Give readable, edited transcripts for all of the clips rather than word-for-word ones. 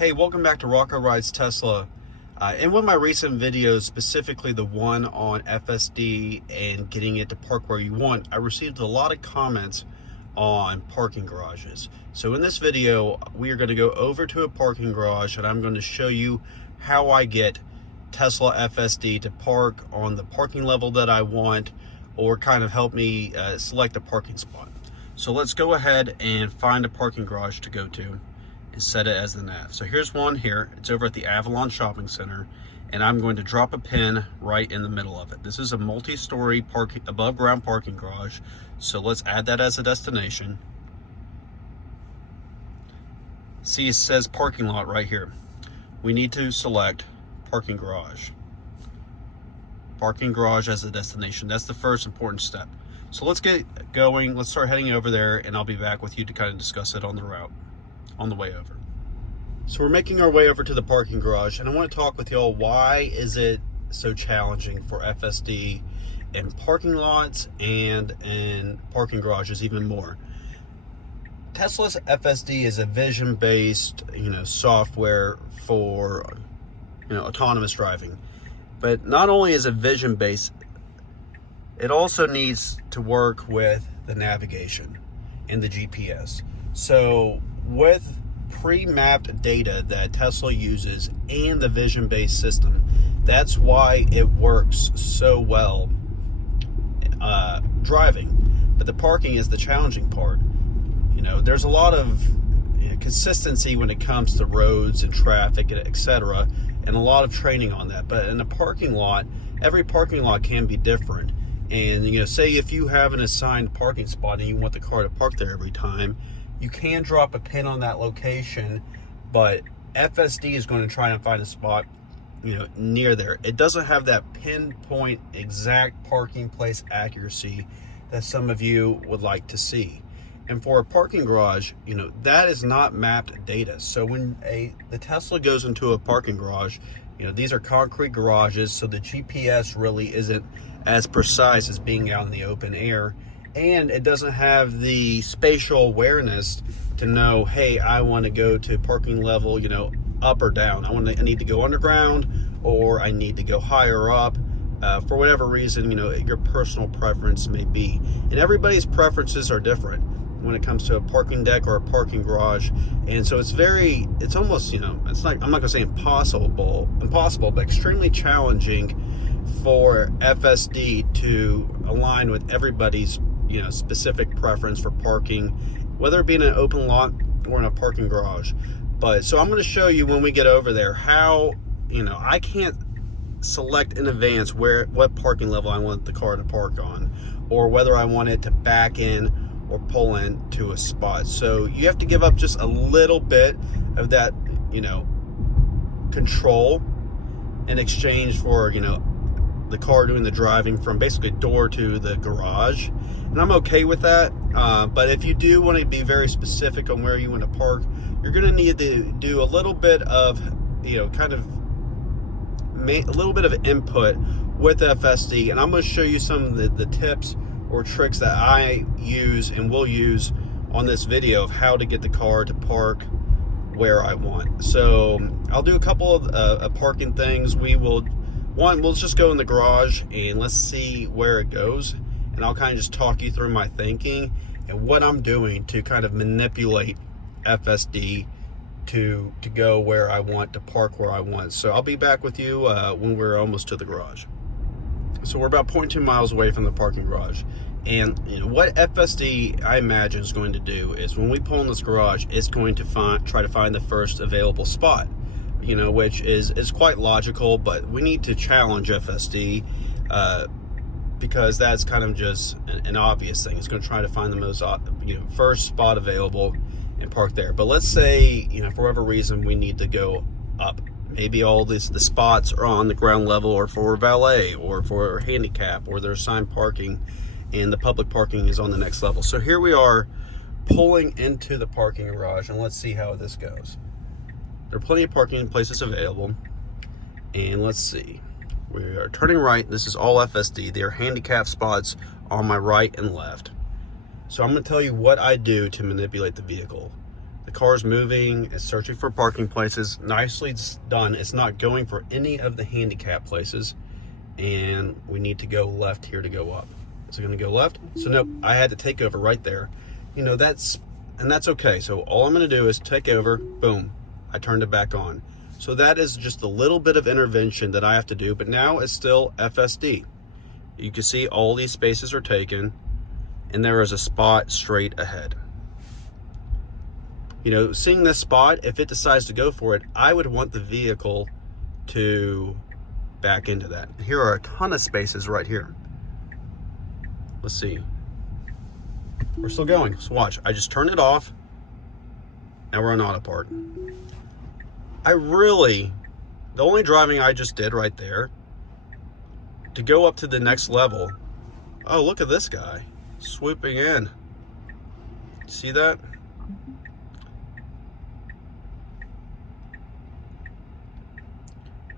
Hey, welcome back to Rocco Rides Tesla. In one of my recent videos, specifically the one on FSD and getting it to park where you want, I received a lot of comments on parking garages. So in this video, we are going to go over to a parking garage and I'm going to show you how I get Tesla FSD to park on the parking level that I want, or kind of help me select a parking spot. So let's go ahead and find a parking garage to go to and set it as the nav. So here's one here. It's over at the Avalon Shopping Center, and I'm going to drop a pin right in the middle of it. This is a multi-story parking, above ground parking garage. So let's add that as a destination. See, it says parking lot right here. We need to select parking garage. Parking garage as a destination. That's the first important step. So let's get going. Let's start heading over there, and I'll be back with you to kind of discuss it on the route, on the way over. So we're making our way over to the parking garage, and I want to talk with y'all, why is it so challenging for FSD in parking lots and in parking garages even more? Tesla's FSD is a vision-based, software for, autonomous driving. But not only is it vision-based, it also needs to work with the navigation and the GPS. So with pre-mapped data that Tesla uses and the vision-based system, that's why it works so well driving. But the parking is the challenging part. There's a lot of consistency when it comes to roads and traffic, etc., and a lot of training on that. But in a parking lot, every parking lot can be different. And say if you have an assigned parking spot and you want the car to park there every time, you can drop a pin on that location, but FSD is going to try and find a spot, near there. It doesn't have that pinpoint exact parking place accuracy that some of you would like to see. And for a parking garage, that is not mapped data. So when the Tesla goes into a parking garage, these are concrete garages, so the GPS really isn't as precise as being out in the open air. And it doesn't have the spatial awareness to know, hey, I want to go to parking level, up or down. I need to go underground, or I need to go higher up. For whatever reason, your personal preference may be. And everybody's preferences are different when it comes to a parking deck or a parking garage. And so it's almost, it's like, I'm not gonna say impossible, but extremely challenging for FSD to align with everybody's, specific preference for parking, whether it be in an open lot or in a parking garage. But so I'm gonna show you when we get over there how, I can't select in advance what parking level I want the car to park on, or whether I want it to back in or pull into a spot. So you have to give up just a little bit of that, control in exchange for, the car doing the driving from basically door to the garage. And I'm okay with that. But if you do want to be very specific on where you want to park, you're going to need to do a little bit of, a little bit of input with FSD. And I'm going to show you some of the tips or tricks that I use and will use on this video of how to get the car to park where I want. So I'll do a couple of parking things. We'll just go in the garage and let's see where it goes. And I'll kind of just talk you through my thinking and what I'm doing to kind of manipulate FSD to go where I want, to park where I want. So I'll be back with you when we're almost to the garage. So we're about 0.2 miles away from the parking garage. And what FSD, I imagine, is going to do is when we pull in this garage, it's going to try to find the first available spot, which is quite logical, but we need to challenge FSD because that's kind of just an obvious thing. It's going to try to find the most, first spot available and park there. But let's say, for whatever reason, we need to go up. Maybe all the spots are on the ground level, or for valet, or for handicap, or there's assigned parking, and the public parking is on the next level. So here we are pulling into the parking garage, and let's see how this goes. There are plenty of parking places available, and let's see. We are turning right. This is all FSD. There are handicap spots on my right and left. So I'm going to tell you what I do to manipulate the vehicle. The car's moving, it's searching for parking places. Nicely done. It's not going for any of the handicap places. And we need to go left here to go up. Is it gonna go left? So nope, I had to take over right there. You know, that's okay. So all I'm gonna do is take over, boom, I turned it back on. So that is just a little bit of intervention that I have to do, but now it's still FSD. You can see all these spaces are taken, and there is a spot straight ahead. You know, seeing this spot, if it decides to go for it, I would want the vehicle to back into that. Here are a ton of spaces right here. Let's see. We're still going. So watch. I just turned it off. Now we're on Autopark. The only driving I just did right there to go up to the next level. Oh, look at this guy swooping in. See that?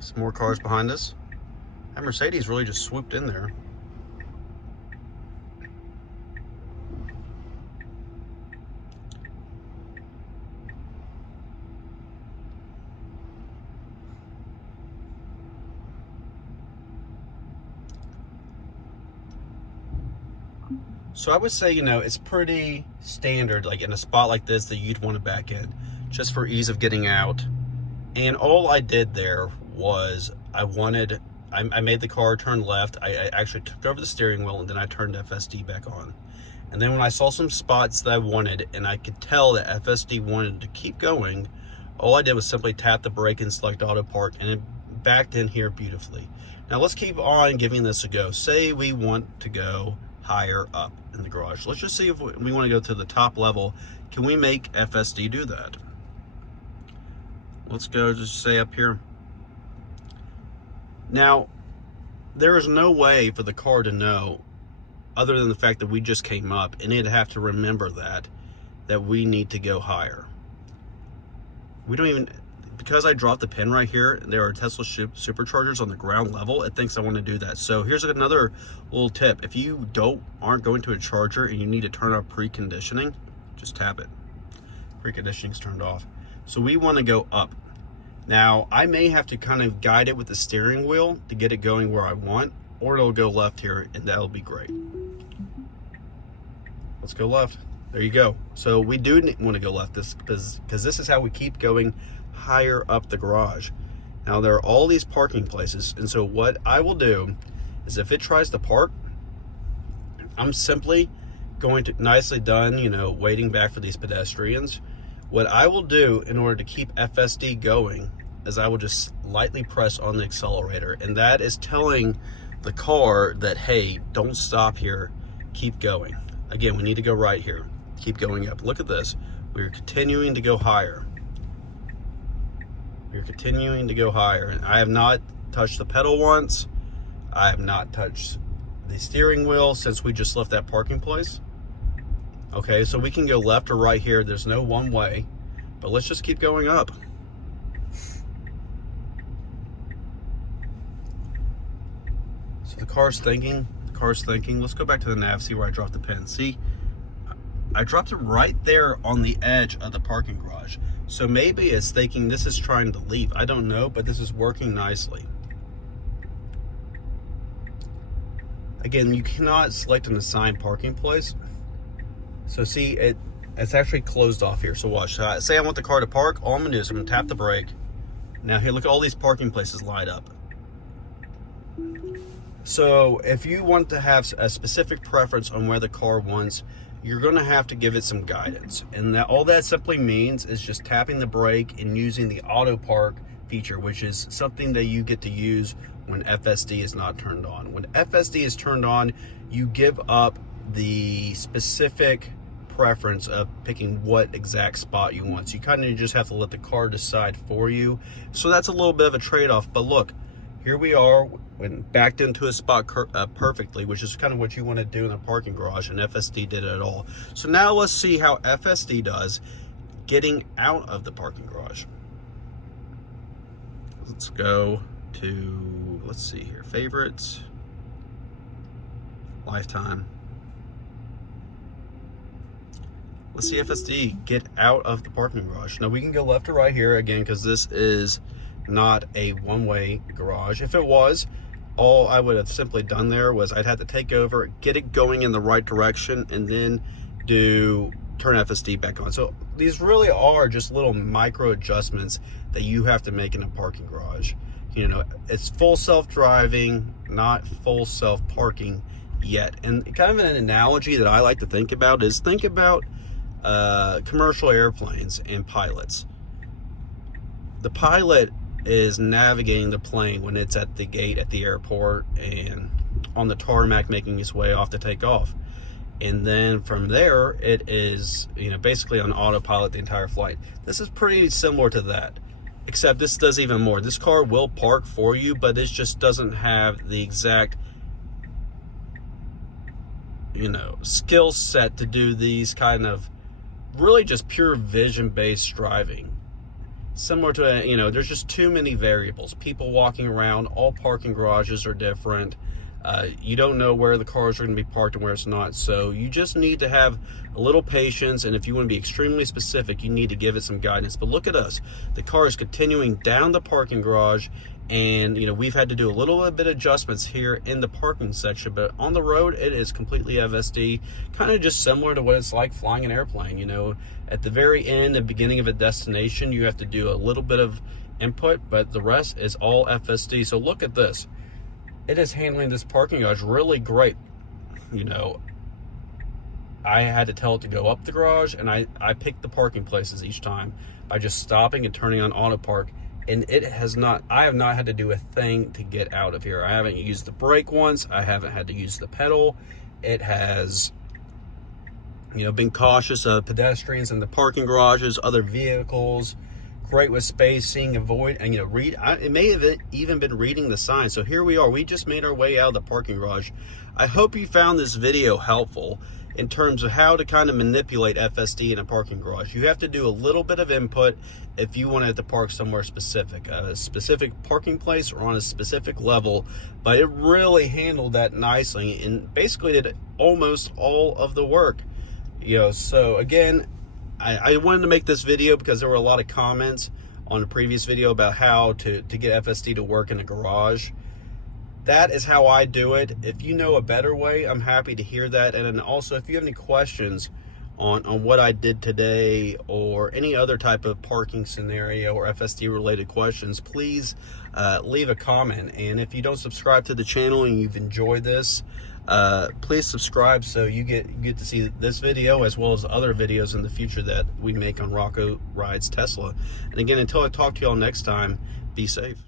Some more cars behind us. That Mercedes really just swooped in there. So I would say, you know, it's pretty standard, like in a spot like this, that you'd want to back in just for ease of getting out. And all I did there was I made the car turn left. I actually took over the steering wheel, and then I turned FSD back on. And then when I saw some spots that I wanted, and I could tell that FSD wanted to keep going, all I did was simply tap the brake and select Autopark, and it backed in here beautifully. Now let's keep on giving this a go. Say we want to go higher up in the garage. Let's just see if we want to go to the top level. Can we make FSD do that? Let's go just say up here. Now, there is no way for the car to know, other than the fact that we just came up, and it'd have to remember that we need to go higher. We don't even, because I dropped the pin right here, there are Tesla superchargers on the ground level. It thinks I want to do that. So here's another little tip. If you aren't going to a charger and you need to turn off preconditioning, just tap it. Preconditioning's turned off. So we want to go up. Now, I may have to kind of guide it with the steering wheel to get it going where I want, or it'll go left here, and that'll be great. Let's go left. There you go. So we do want to go left because this is how we keep going higher up the garage. Now, there are all these parking places, and so what I will do is if it tries to park, I'm simply going to, nicely done, you know, waiting back for these pedestrians. What I will do in order to keep FSD going is I will just lightly press on the accelerator, and that is telling the car that, hey, don't stop here, keep going. Again, we need to go right here, keep going up. Look at this. We're continuing to go higher. We're continuing to go higher, and I have not touched the pedal once. I have not touched the steering wheel since we just left that parking place. Okay, so we can go left or right here. There's no one way, but let's just keep going up. So the car's thinking. Let's go back to the nav, see where I dropped the pin. See, I dropped it right there on the edge of the parking garage. So maybe it's thinking this is trying to leave. I don't know, but this is working nicely. Again, you cannot select an assigned parking place. So see, it's actually closed off here. So watch. Say I want the car to park. All I'm gonna do is I'm gonna tap the brake. Now here, look at all these parking places light up. So if you want to have a specific preference on where the car wants, you're gonna have to give it some guidance. And all that simply means is just tapping the brake and using the Autopark feature, which is something that you get to use when FSD is not turned on. When FSD is turned on, you give up the specific preference of picking what exact spot you want. So you kind of just have to let the car decide for you. So that's a little bit of a trade-off. But look, here we are when backed into a spot perfectly, which is kind of what you want to do in a parking garage, and FSD did it all. So now let's see how FSD does getting out of the parking garage. Let's go to, let's see here, favorites, lifetime. let's see FSD get out of the parking garage. Now we can go left or right here again, because this is not a one-way garage. If it was, all I would have simply done there was I'd have to take over, get it going in the right direction, and then turn FSD back on. So these really are just little micro adjustments that you have to make in a parking garage. You know, it's full self-driving, not full self-parking yet. And kind of an analogy that I like to think about is, think about commercial airplanes and pilots. The pilot is navigating the plane when it's at the gate at the airport and on the tarmac making its way off to take off. And then from there, it is, you know, basically on autopilot the entire flight. This is pretty similar to that, except this does even more. This car will park for you, but it just doesn't have the exact, you know, skill set to do these kind of really just pure vision-based driving. Similar to, you know, there's just too many variables. People walking around, all parking garages are different. You don't know where the cars are going to be parked and where it's not. So you just need to have a little patience. And if you want to be extremely specific, you need to give it some guidance. But look at us. The car is continuing down the parking garage. And, you know, we've had to do a little bit of adjustments here in the parking section. But on the road, it is completely FSD. Kind of just similar to what it's like flying an airplane. You know, at the very end and beginning of a destination, you have to do a little bit of input. But the rest is all FSD. So look at this. It is handling this parking garage really great. You know, I had to tell it to go up the garage, and I picked the parking places each time by just stopping and turning on Autopark. And I have not had to do a thing to get out of here. I haven't used the brake once. I haven't had to use the pedal. It has, you know, been cautious of pedestrians in the parking garages, other vehicles. Great with spacing, avoid, and, you know, it may have even been reading the sign. So here we are. We just made our way out of the parking garage. I hope you found this video helpful in terms of how to kind of manipulate FSD in a parking garage. You have to do a little bit of input if you want it to park somewhere specific, a specific parking place or on a specific level. But it really handled that nicely and basically did almost all of the work. You know, so again, I wanted to make this video because there were a lot of comments on the previous video about how to get FSD to work in a garage. That is how I do it. If you know a better way, I'm happy to hear that. And then also, if you have any questions on what I did today or any other type of parking scenario or FSD related questions, please leave a comment. And if you don't subscribe to the channel and you've enjoyed this, please subscribe so you get to see this video as well as other videos in the future that we make on Rocco Rides Tesla. And again, until I talk to y'all next time, be safe.